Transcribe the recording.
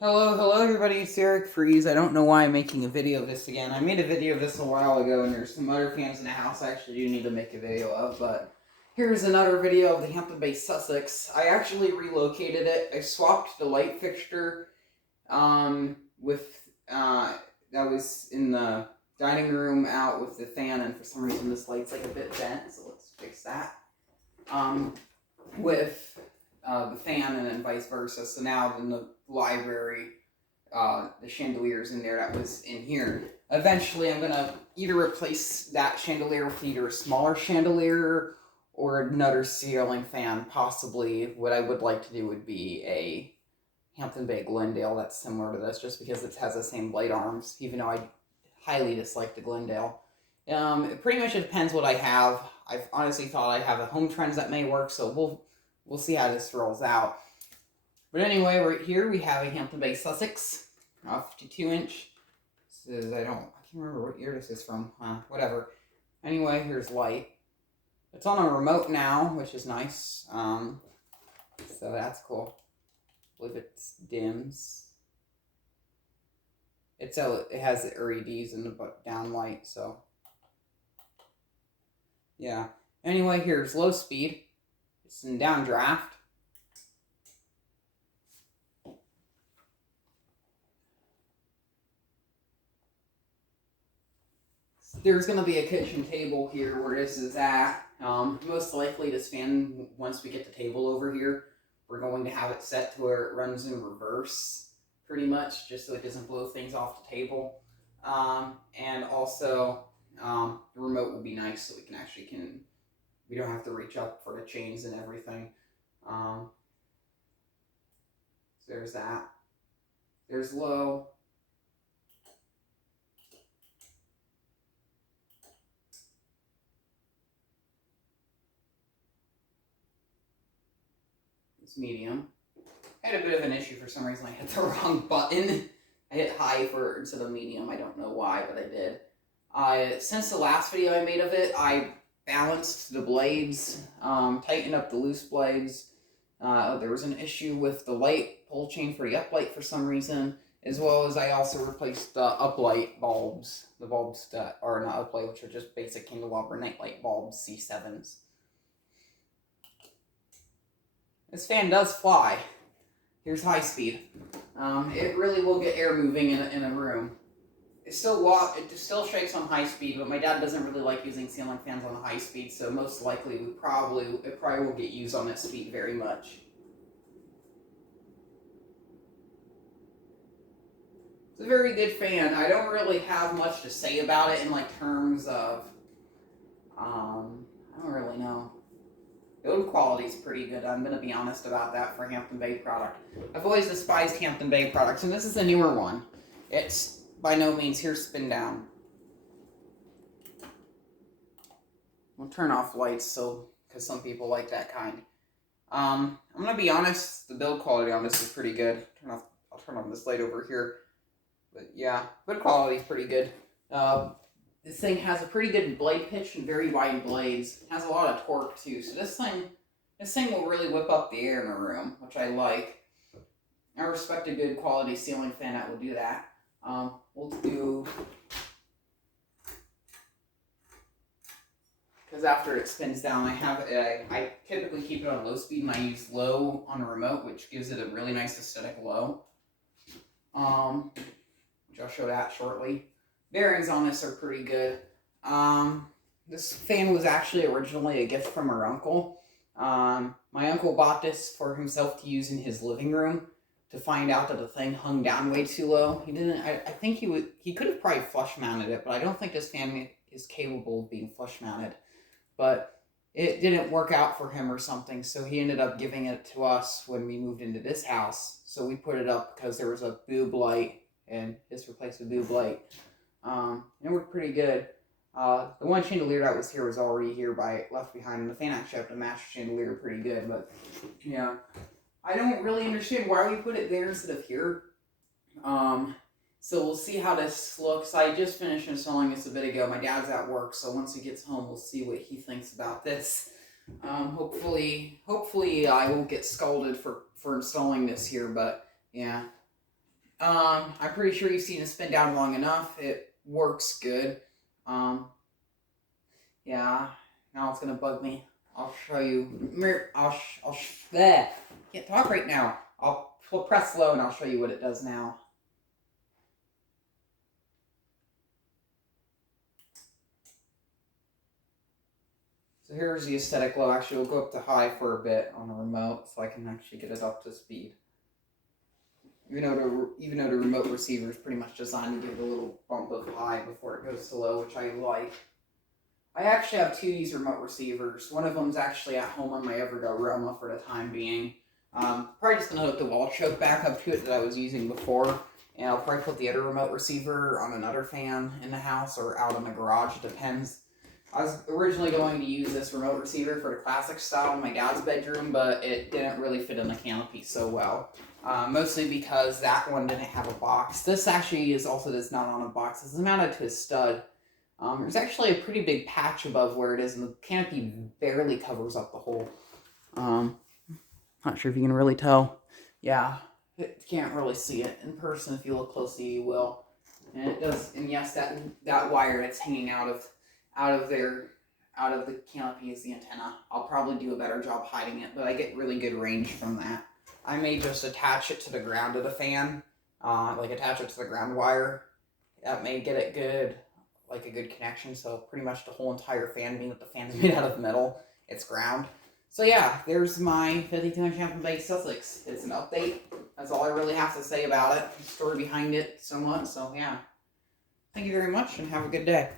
Hello everybody, it's Eric Freeze. I don't know why I'm making a video of this again. I made a video of this a while ago, and there's some other fans in the house I actually do need to make a video of, but here's another video of the Hampton Bay Sussex. I actually relocated it. I swapped the light fixture that was in the dining room out with the fan, and for some reason this light's like a bit bent, so let's fix that. With the fan and then vice versa. So now in the library, the chandelier's in there that was in here. Eventually I'm gonna either replace that chandelier with either a smaller chandelier or another ceiling fan. Possibly what I would like to do would be a Hampton Bay Glendale that's similar to this, just because it has the same light arms, even though I highly dislike the Glendale. It pretty much depends what I have. I've honestly thought I have a Home Trends that may work, so we'll see how this rolls out. But anyway, right here we have a Hampton Bay Sussex, 52-inch. This is, I can't remember what year this is from. Whatever. Anyway, here's light. It's on a remote now, which is nice. So that's cool. I believe it dims. It has the LEDs in the down light, so yeah. Anyway, here's low speed. It's in downdraft. There's going to be a kitchen table here where this is at. Most likely this fan, once we get the table over here, we're going to have it set to where it runs in reverse, pretty much, just so it doesn't blow things off the table. And also, the remote will be nice so we don't have to reach up for the chains and everything. So there's that. There's low. It's medium. I had a bit of an issue for some reason. I hit the wrong button. I hit high instead of medium. I don't know why, but I did. Since the last video I made of it, I balanced the blades, tightened up the loose blades. There was an issue with the light pull chain for the uplight for some reason, as well as I also replaced the uplight bulbs. The bulbs that are not uplight, which are just basic candelabra nightlight bulbs, C7s. This fan does fly. Here's high speed. It really will get air moving in a room. It still shakes on high speed, but my dad doesn't really like using ceiling fans on high speed, so most likely it probably will get used on that speed very much. It's a very good fan. I don't really have much to say about it in terms of, I don't really know. Build quality is pretty good. I'm going to be honest about that for Hampton Bay product. I've always despised Hampton Bay products, and this is a newer one. It's by no means, here's spin down. We'll turn off lights because some people like that kind. I'm going to be honest, the build quality on this is pretty good. I'll turn on this light over here. But yeah, build quality is pretty good. This thing has a pretty good blade pitch and very wide blades. It has a lot of torque too, so this thing will really whip up the air in a room, which I like. I respect a good quality ceiling fan that will do that. We'll do, because after it spins down, I typically keep it on low speed, and I use low on a remote, which gives it a really nice aesthetic low. Which I'll show that shortly. Bearings on this are pretty good. This fan was actually originally a gift from our uncle. My uncle bought this for himself to use in his living room, to find out that the thing hung down way too low. I think he could have probably flush mounted it, but I don't think this fan is capable of being flush mounted. But it didn't work out for him or something, so he ended up giving it to us when we moved into this house. So we put it up because there was a boob light, and this replaced the boob light. It worked pretty good. The one chandelier that was here was already here left behind, and the fan actually had to match the chandelier pretty good, but yeah. I don't really understand why we put it there instead of here. So we'll see how this looks. I just finished installing this a bit ago. My dad's at work, so once he gets home, we'll see what he thinks about this. Hopefully I won't get scolded for installing this here, but yeah. I'm pretty sure you've seen it spin down long enough. It works good. Yeah. Now it's gonna bug me. I'll show you. Bleh. Can't talk right now. We'll press slow and I'll show you what it does now. So here's the aesthetic low. Actually, we'll go up to high for a bit on the remote so I can actually get it up to speed. Even though the remote receiver is pretty much designed to give it a little bump of high before it goes to low, which I like. I actually have two of these remote receivers. One of them's actually at home on my Evergo Roma for the time being. Probably just gonna hook the wall choke back up to it that I was using before, and I'll probably put the other remote receiver on another fan in the house or out in the garage. It depends. I was originally going to use this remote receiver for the classic style in my dad's bedroom, but it didn't really fit in the canopy so well. Mostly because that one didn't have a box. This actually is not on a box. This is mounted to a stud. There's actually a pretty big patch above where it is, and the canopy barely covers up the hole. Not sure if you can really tell. Yeah, you can't really see it in person. If you look closely, you will. And it does. And yes, that wire that's hanging out of the canopy is the antenna. I'll probably do a better job hiding it, but I get really good range from that. I may just attach it to the ground of the fan, like attach it to the ground wire. That may get it good, like a good connection. So pretty much the whole entire fan, being that the fan's made out of metal, it's ground. So yeah, there's my 52-inch Hampton Bay Sussex. It's an update. That's all I really have to say about it. The story behind it somewhat. So yeah, thank you very much and have a good day.